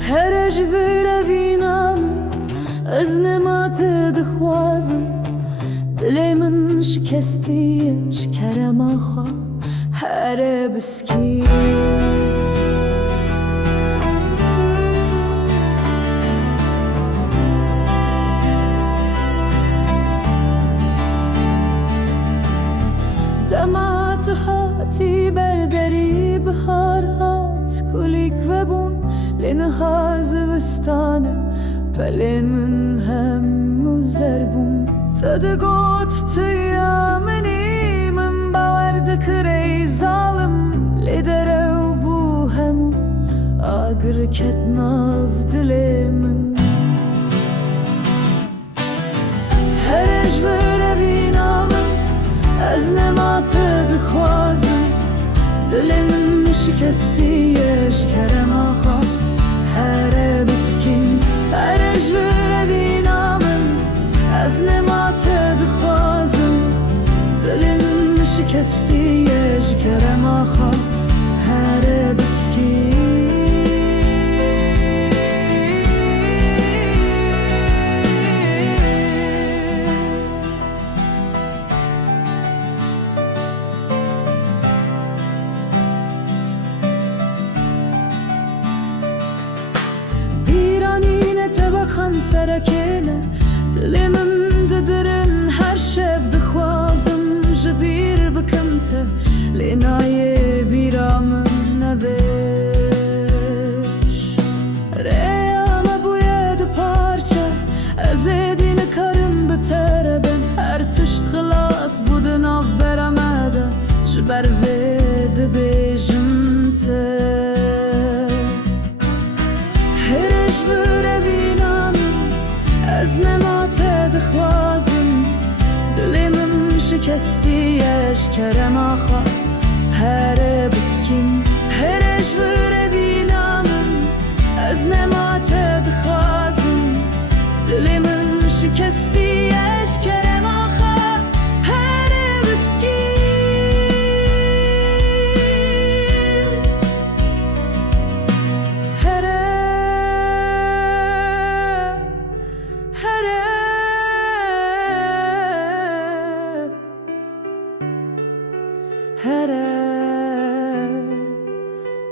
هر جور وینام از نمات دخوازم دل من شکستیش کرم آخا هر بسکی دمات هاتی بردری بهار هات کلیک و بون لنها زوستانه پلن من هم مزربون تدگوت تیامنی من باورد کری ظالم لدرو بو همو آگر کتناف دل من هر جور وینامم از نمات دخوازم دل من شکستیش کرم آخا هر بسکین هر جور وینامم از نمات دخوازم دل من شکستیش کرم آخا هر بسکین خان سرکینه دلم ددرن هر شب دخوازم جبیر بکمته لینای بیرام نبیش ریام بوید پارچه از ایدین کارم بتربن هر تشت خلاص بودن آف برامده جبر وید بیجمته هرش بربین از نمات دخوازم دل من شکستیش کرم آخا هر بسکین هرش بربینم از نمات دخوازم دل من شکستیش کرم آخا هر بسکین هره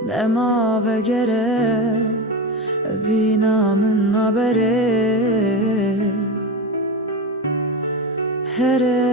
نما وگره وینا من نبره هره